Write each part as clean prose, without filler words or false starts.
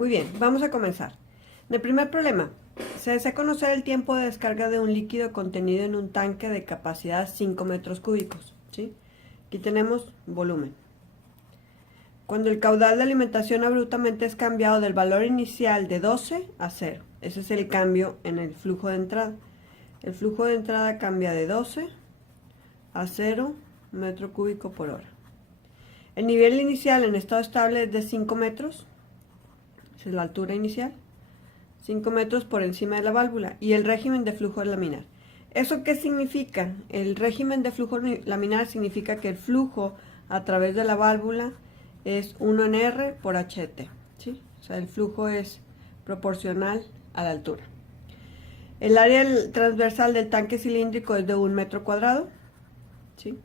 Muy bien, vamos a comenzar. En el primer problema, se desea conocer el tiempo de descarga de un líquido contenido en un tanque de capacidad 5 metros cúbicos. ¿Sí? Aquí tenemos volumen. Cuando el caudal de alimentación abruptamente es cambiado del valor inicial de 12 a 0. Ese es el cambio en el flujo de entrada. El flujo de entrada cambia de 12 a 0 metro cúbico por hora. El nivel inicial en estado estable es de 5 metros. Esa es la altura inicial. 5 metros por encima de la válvula. Y el régimen de flujo laminar. ¿Eso qué significa? El régimen de flujo laminar significa que el flujo a través de la válvula es 1 en R por HT. ¿Sí? O sea, el flujo es proporcional a la altura. El área transversal del tanque cilíndrico es de 1 metro cuadrado. ¿Sí?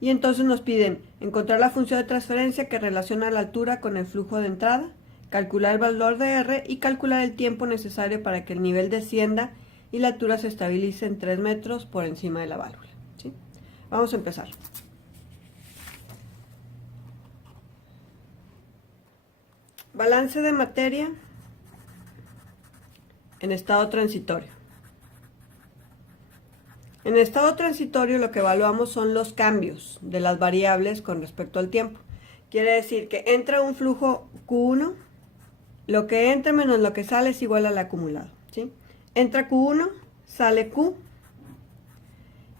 Y entonces nos piden encontrar la función de transferencia que relaciona la altura con el flujo de entrada, calcular el valor de R y calcular el tiempo necesario para que el nivel descienda y la altura se estabilice en 3 metros por encima de la válvula. ¿Sí? Vamos a empezar. Balance de materia en estado transitorio. En estado transitorio lo que evaluamos son los cambios de las variables con respecto al tiempo. Quiere decir que entra un flujo Q1, lo que entra menos lo que sale es igual al acumulado. ¿Sí? Entra Q1, sale Q.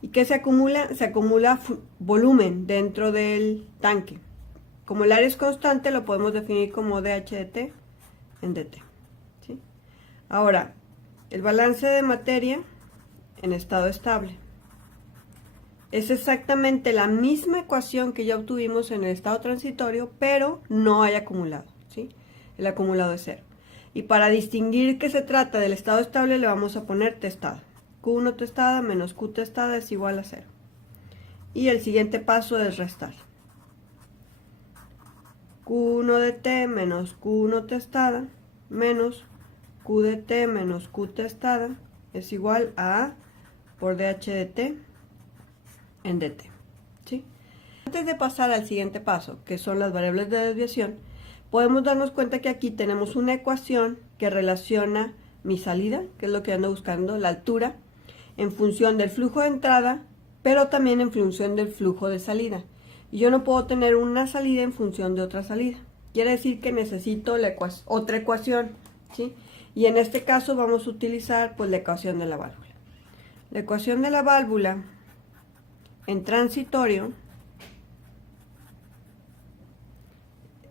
¿Y qué se acumula? Se acumula volumen dentro del tanque. Como el área es constante, lo podemos definir como dH de T en dt. ¿Sí? Ahora, el balance de materia en estado estable. Es exactamente la misma ecuación que ya obtuvimos en el estado transitorio, pero no hay acumulado. ¿Sí? El acumulado es 0. Y para distinguir que se trata del estado estable le vamos a poner testada. Q1 testada menos Q testada es igual a 0. Y el siguiente paso es restar. Q1 de T menos Q1 testada menos Q de T menos Q testada es igual a A por dH de T en dt. ¿Sí? Antes de pasar al siguiente paso, que son las variables de desviación, podemos darnos cuenta que aquí tenemos una ecuación que relaciona mi salida, que es lo que ando buscando, la altura, en función del flujo de entrada, pero también en función del flujo de salida. Y yo no puedo tener una salida en función de otra salida. Quiere decir que necesito otra ecuación. ¿Sí? Y en este caso vamos a utilizar pues, la ecuación de la válvula. La ecuación de la válvula en transitorio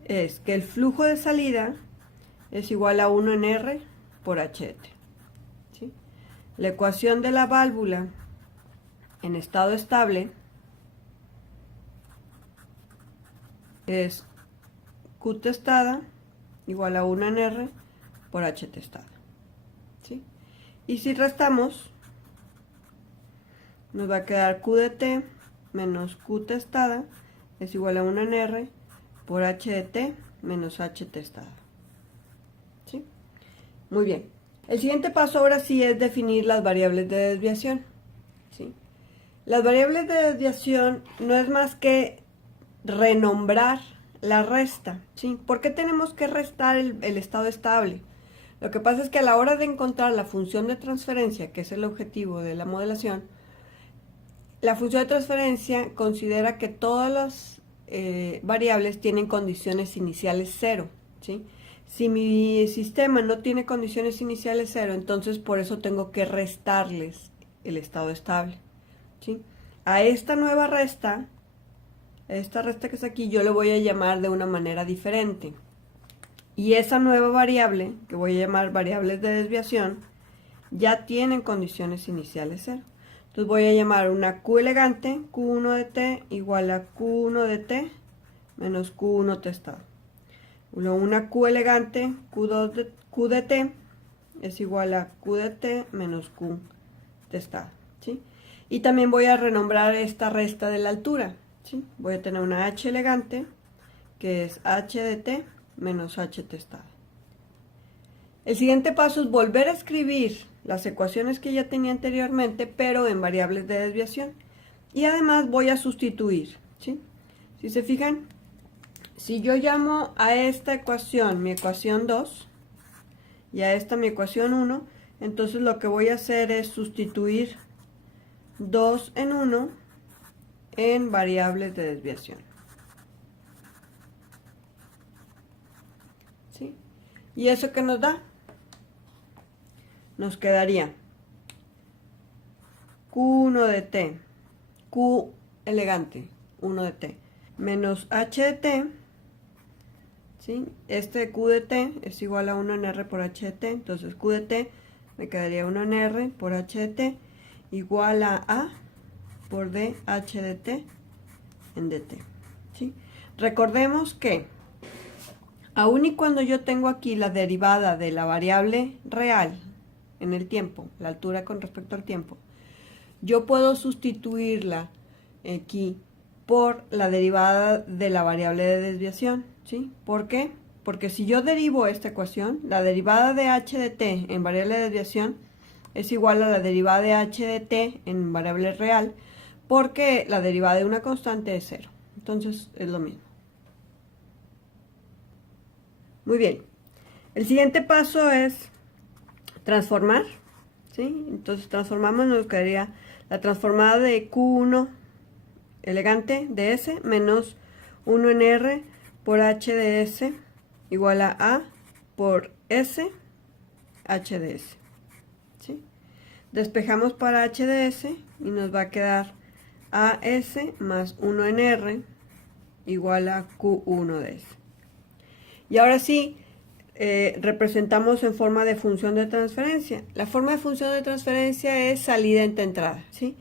es que el flujo de salida es igual a 1 en R por HT. ¿Sí? La ecuación de la válvula en estado estable es Q testada igual a 1 en R por H testada. ¿Sí? Y si restamos, nos va a quedar Q de T menos Q testada es igual a 1 en R por H de T menos H testada. ¿Sí? Muy bien. El siguiente paso ahora sí es definir las variables de desviación. ¿Sí? Las variables de desviación no es más que renombrar la resta. ¿Sí? ¿Por qué tenemos que restar el estado estable? Lo que pasa es que a la hora de encontrar la función de transferencia, que es el objetivo de la modelación, la función de transferencia considera que todas las variables tienen condiciones iniciales 0. ¿Sí? Si mi sistema no tiene condiciones iniciales 0, entonces por eso tengo que restarles el estado estable. ¿Sí? A esta nueva resta, esta resta que es aquí, yo le voy a llamar de una manera diferente. Y esa nueva variable, que voy a llamar variables de desviación, ya tienen condiciones iniciales 0. Entonces voy a llamar una Q elegante, Q1 de T igual a Q1 de T menos Q1 testado. Una Q elegante, Q de T es igual a Q de T menos Q testado. ¿Sí? Y también voy a renombrar esta resta de la altura. ¿Sí? Voy a tener una H elegante, que es H de T menos H testada. El siguiente paso es volver a escribir las ecuaciones que ya tenía anteriormente, pero en variables de desviación. Y además voy a sustituir. ¿Sí? Si se fijan, si yo llamo a esta ecuación mi ecuación 2, y a esta mi ecuación 1, entonces lo que voy a hacer es sustituir 2 en 1 en variables de desviación. ¿Sí? ¿Y eso qué nos da? Nos quedaría Q1 de t, Q elegante, 1 de t, menos h de t, ¿sí? Este Q de t es igual a 1 en r por h de t, entonces Q de t me quedaría 1 en r por h de t igual a por d h de t en dt, ¿sí? Recordemos que aun y cuando yo tengo aquí la derivada de la variable real en el tiempo, la altura con respecto al tiempo, yo puedo sustituirla aquí por la derivada de la variable de desviación, ¿sí? ¿Por qué? Porque si yo derivo esta ecuación, la derivada de h de t en variable de desviación es igual a la derivada de h de t en variable real, porque la derivada de una constante es 0. Entonces es lo mismo. Muy bien. El siguiente paso es transformar, ¿sí? Entonces transformamos, nos quedaría la transformada de Q1 elegante de S menos 1 en R por H de S igual a por S H de S, ¿sí? Despejamos para H de S y nos va a quedar AS más 1 en R igual a Q1 de S. Y ahora sí, representamos en forma de función de transferencia. La forma de función de transferencia es salida entre entrada, ¿sí?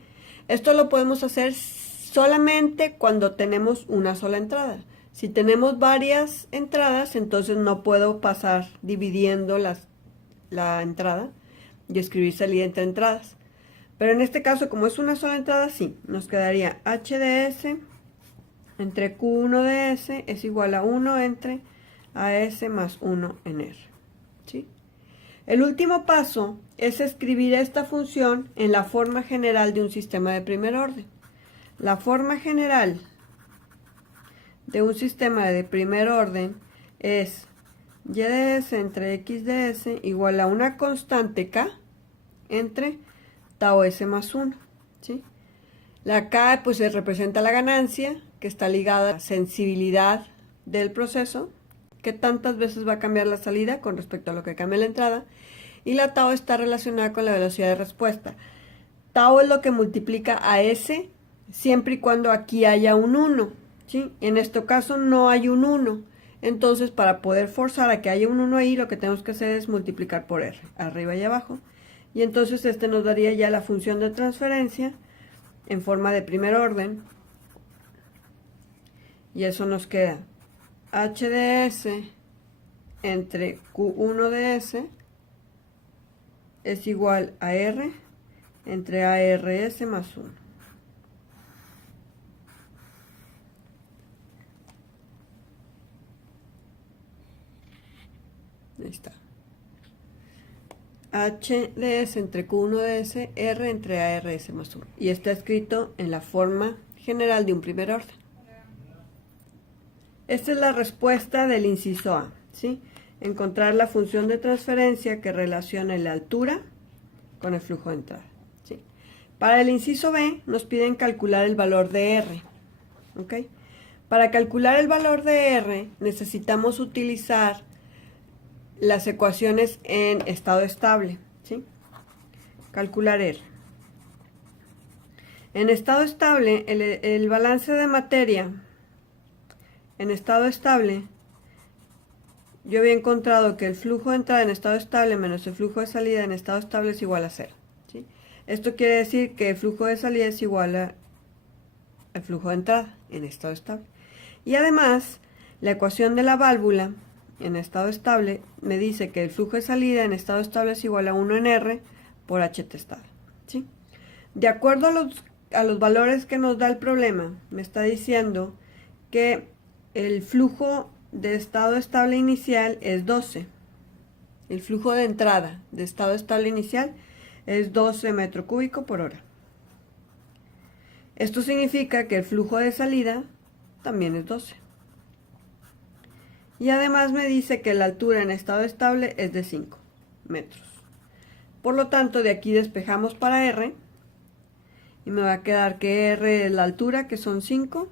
Esto lo podemos hacer solamente cuando tenemos una sola entrada. Si tenemos varias entradas, entonces no puedo pasar dividiendo la entrada y escribir salida entre entradas. Pero en este caso, como es una sola entrada, sí, nos quedaría h de s entre q1 de s es igual a 1 entre AS más 1 en R, ¿sí? El último paso es escribir esta función en la forma general de un sistema de primer orden. La forma general de un sistema de primer orden es y de s entre x de s igual a una constante k entre tau s más 1, ¿sí? La k pues se representa la ganancia, que está ligada a la sensibilidad del proceso, que tantas veces va a cambiar la salida con respecto a lo que cambia la entrada, y la tau está relacionada con la velocidad de respuesta. Tau es lo que multiplica a S siempre y cuando aquí haya un 1, ¿sí? En este caso no hay un 1, entonces para poder forzar a que haya un 1 ahí, lo que tenemos que hacer es multiplicar por R, arriba y abajo, y entonces este nos daría ya la función de transferencia en forma de primer orden, y eso nos queda h de s entre q1 de s es igual a r entre ARS más 1. Ahí está. H de S entre Q1 de S, R entre ARS más 1. Y está escrito en la forma general de un primer orden. Esta es la respuesta del inciso A, ¿sí? Encontrar la función de transferencia que relacione la altura con el flujo de entrada, ¿sí? Para el inciso B nos piden calcular el valor de R, ¿ok? Para calcular el valor de R necesitamos utilizar las ecuaciones en estado estable, ¿sí? Calcular R. En estado estable, el balance de materia en estado estable, yo había encontrado que el flujo de entrada en estado estable menos el flujo de salida en estado estable es igual a 0, ¿sí? Esto quiere decir que el flujo de salida es igual al flujo de entrada en estado estable. Y además, la ecuación de la válvula en estado estable me dice que el flujo de salida en estado estable es igual a 1 en R por H testado, ¿sí? De acuerdo a los valores que nos da el problema, me está diciendo que el flujo de estado estable inicial es 12. El flujo de entrada de estado estable inicial es 12 metro cúbico por hora. Esto significa que el flujo de salida también es 12. Y además me dice que la altura en estado estable es de 5. metros. Por lo tanto, de aquí despejamos para R y me va a quedar que R es la altura, que son 5,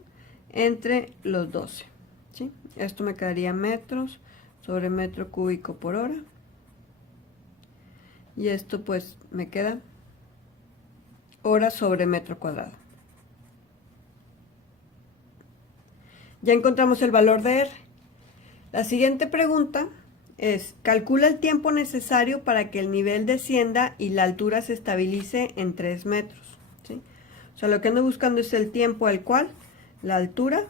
entre los 12. ¿Sí? Esto me quedaría metros sobre metro cúbico por hora. Y esto pues me queda horas sobre metro cuadrado. Ya encontramos el valor de R. La siguiente pregunta es: calcula el tiempo necesario para que el nivel descienda y la altura se estabilice en 3 metros. ¿Sí? O sea, lo que ando buscando es el tiempo al cual la altura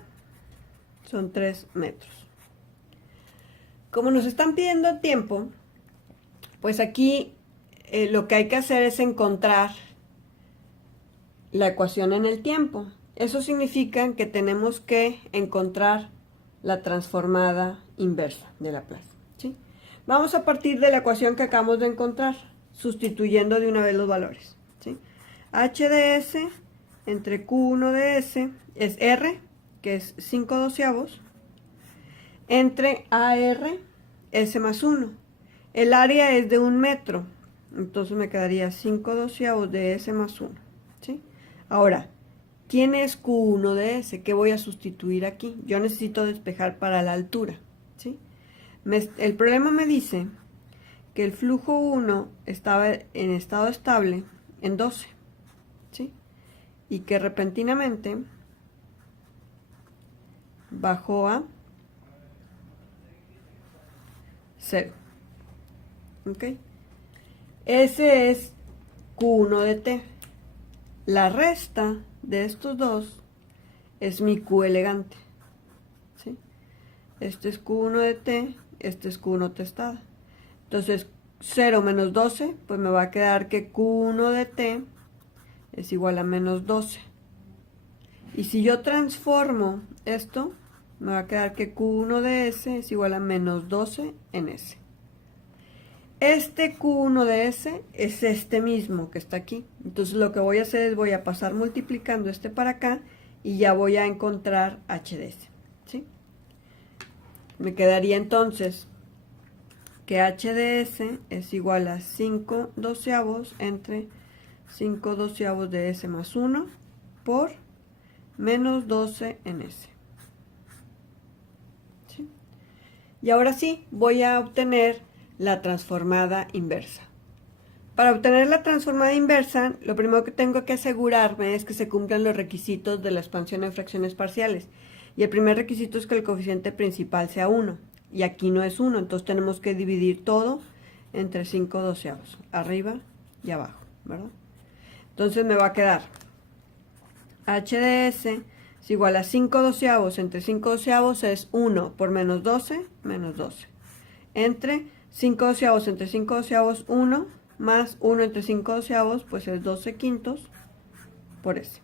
son 3 metros. Como nos están pidiendo tiempo, pues aquí lo que hay que hacer es encontrar la ecuación en el tiempo. Eso significa que tenemos que encontrar la transformada inversa de Laplace. ¿Sí? Vamos a partir de la ecuación que acabamos de encontrar, sustituyendo de una vez los valores. ¿Sí? H de S entre Q1 de S es R, que es 5/12, entre AR, S más 1. El área es de 1 metro, entonces me quedaría 5/12 de S más 1. ¿Sí? Ahora, ¿quién es Q1 de S? ¿Qué voy a sustituir aquí? Yo necesito despejar para la altura. ¿Sí? El problema me dice que el flujo 1 estaba en estado estable en 12. ¿Sí? Y que repentinamente bajó a 0. ¿Ok? Ese es Q1 de T. La resta de estos dos es mi Q elegante. ¿Sí? Este es Q1 de T, este es Q1 testada. Entonces, 0 menos 12, pues me va a quedar que Q1 de T es igual a menos 12. Y si yo transformo esto, me va a quedar que Q1 de S es igual a menos 12 en S. Este Q1 de S es este mismo que está aquí. Entonces lo que voy a hacer es voy a pasar multiplicando este para acá y ya voy a encontrar H de S. ¿Sí? Me quedaría entonces que H de S es igual a 5/12 entre 5/12 de S más 1 por menos 12 en S. ¿Sí? Y ahora sí, voy a obtener la transformada inversa. Para obtener la transformada inversa, lo primero que tengo que asegurarme es que se cumplan los requisitos de la expansión en fracciones parciales. Y el primer requisito es que el coeficiente principal sea 1. Y aquí no es 1, entonces tenemos que dividir todo entre 5/12, arriba y abajo, ¿verdad? Entonces me va a quedar H de S es igual a 5/12 entre 5/12 es 1 por menos 12, entre 5/12 entre 5/12, 1, más 1 entre 5/12, pues es 12/5 por S.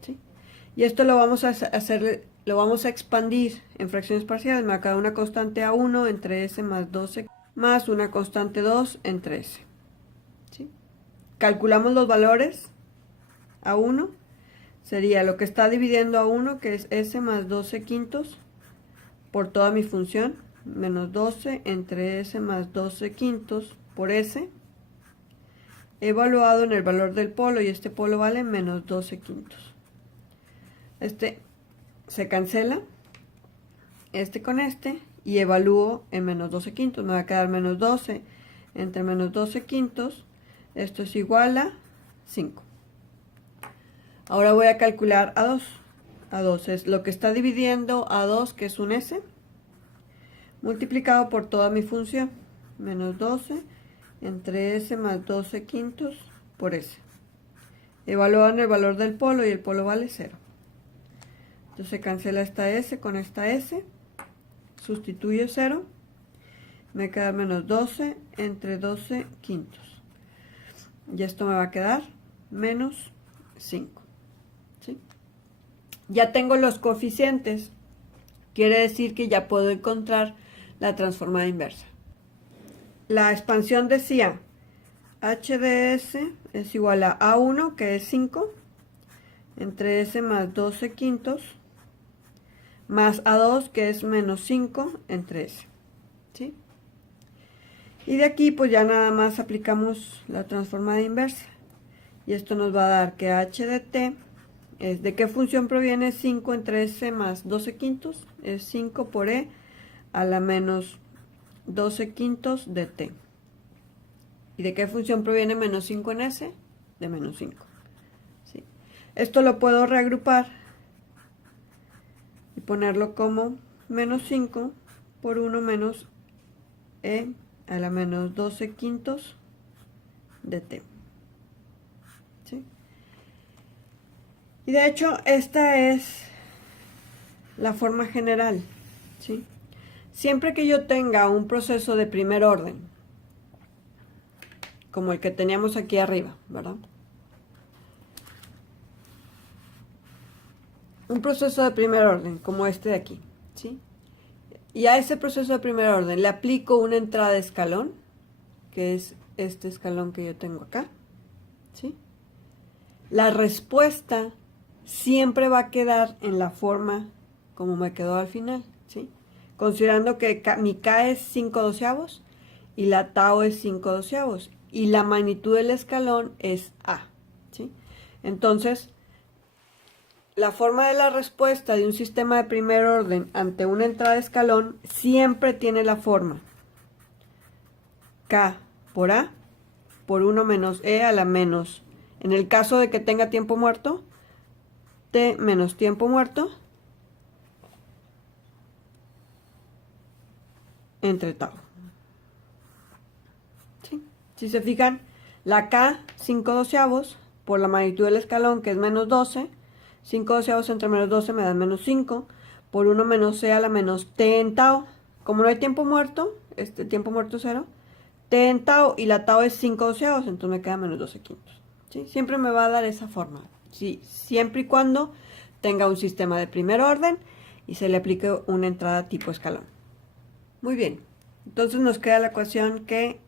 ¿Sí? Y esto lo vamos a hacer, lo vamos a expandir en fracciones parciales. Me va a quedar una constante A1 entre S más 12, más una constante 2 entre S. ¿Sí? Calculamos los valores. A1 sería lo que está dividiendo a 1, que es S más 12/5 por toda mi función, menos 12 entre S más 12/5 por S, evaluado en el valor del polo, y este polo vale menos 12/5. Este se cancela, este con este, y evalúo en menos 12/5. Me va a quedar menos 12 entre menos 12/5, esto es igual a 5. Ahora voy a calcular A2. A2 es lo que está dividiendo A2, que es un S, multiplicado por toda mi función, menos 12 entre S más 12/5 por S. Evaluado en el valor del polo, y el polo vale 0. Entonces se cancela esta S con esta S, sustituyo 0, me queda menos 12 entre 12/5. Y esto me va a quedar menos 5. ¿Sí? Ya tengo los coeficientes, quiere decir que ya puedo encontrar la transformada inversa. La expansión decía H de S es igual a A1, que es 5, entre S más 12/5, más A2, que es menos 5 entre S. ¿Sí? Y de aquí pues ya nada más aplicamos la transformada inversa. Y esto nos va a dar que h de t es, ¿de qué función proviene 5 entre s más 12 quintos? Es 5 por e a la menos 12 quintos de t. ¿Y de qué función proviene menos 5 en s? De menos 5. ¿Sí? Esto lo puedo reagrupar y ponerlo como menos 5 por 1 menos e a la menos 12 quintos de t. ¿Sí? Y de hecho esta es la forma general. ¿Sí? Siempre que yo tenga un proceso de primer orden, como el que teníamos aquí arriba, ¿verdad? Un proceso de primer orden, como este de aquí, ¿sí? Y a ese proceso de primer orden le aplico una entrada de escalón, que es este escalón que yo tengo acá, ¿sí? La respuesta siempre va a quedar en la forma como me quedó al final, ¿sí? Considerando que mi K es 5/12 y la tau es 5/12 y la magnitud del escalón es A, ¿sí? Entonces, la forma de la respuesta de un sistema de primer orden ante una entrada de escalón siempre tiene la forma K por A por 1 menos E a la menos, en el caso de que tenga tiempo muerto, T menos tiempo muerto entre tau. ¿Sí? Si se fijan, la K 5/12 por la magnitud del escalón, que es menos 12, 5/12 entre menos 12 me dan menos 5, por 1 menos C a la menos T en tau. Como no hay tiempo muerto, este tiempo muerto es 0, T en tau y la tau es 5/12, entonces me queda menos 12 quintos. ¿Sí? Siempre me va a dar esa forma. ¿Sí? Siempre y cuando tenga un sistema de primer orden y se le aplique una entrada tipo escalón. Muy bien, entonces nos queda la ecuación que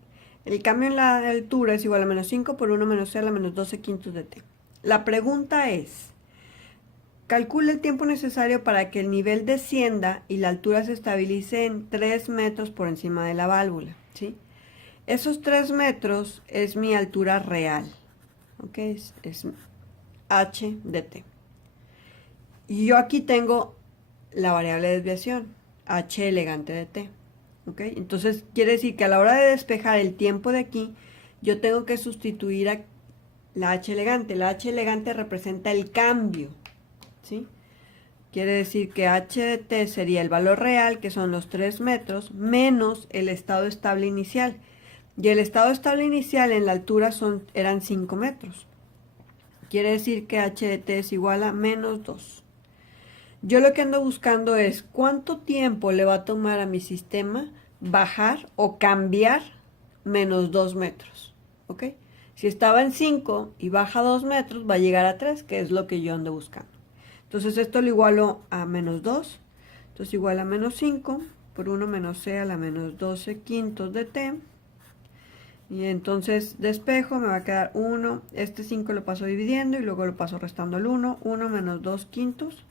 el cambio en la altura es igual a menos 5 por 1 menos c a la menos 12 quintos de t. La pregunta es, calcula el tiempo necesario para que el nivel descienda y la altura se estabilice en 3 metros por encima de la válvula, ¿sí? Esos 3 metros es mi altura real, ¿ok? Es h de t. Y yo aquí tengo la variable de desviación, h elegante de t. ¿Ok? Entonces quiere decir que a la hora de despejar el tiempo de aquí, yo tengo que sustituir a la h elegante. La h elegante representa el cambio, ¿sí? Quiere decir que h de t sería el valor real, que son los 3 metros, menos el estado estable inicial. Y el estado estable inicial en la altura eran 5 metros. Quiere decir que h de t es igual a menos 2. Yo lo que ando buscando es cuánto tiempo le va a tomar a mi sistema bajar o cambiar menos 2 metros. ¿Ok? Si estaba en 5 y baja 2 metros, va a llegar a 3, que es lo que yo ando buscando. Entonces esto lo igualo a menos 2. Entonces igual a menos 5 por 1 menos c a la menos 12 quintos de t. Y entonces despejo, me va a quedar 1. Este 5 lo paso dividiendo y luego lo paso restando al 1. 1 menos 2 quintos.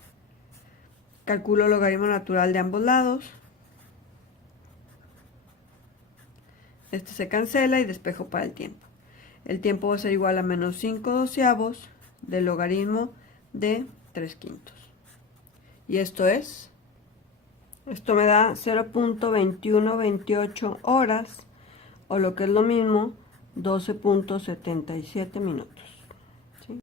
Calculo el logaritmo natural de ambos lados. Este se cancela y despejo para el tiempo. El tiempo va a ser igual a menos 5/12 del logaritmo de 3 quintos. Y esto me da 0.2128 horas, o lo que es lo mismo, 12.77 minutos.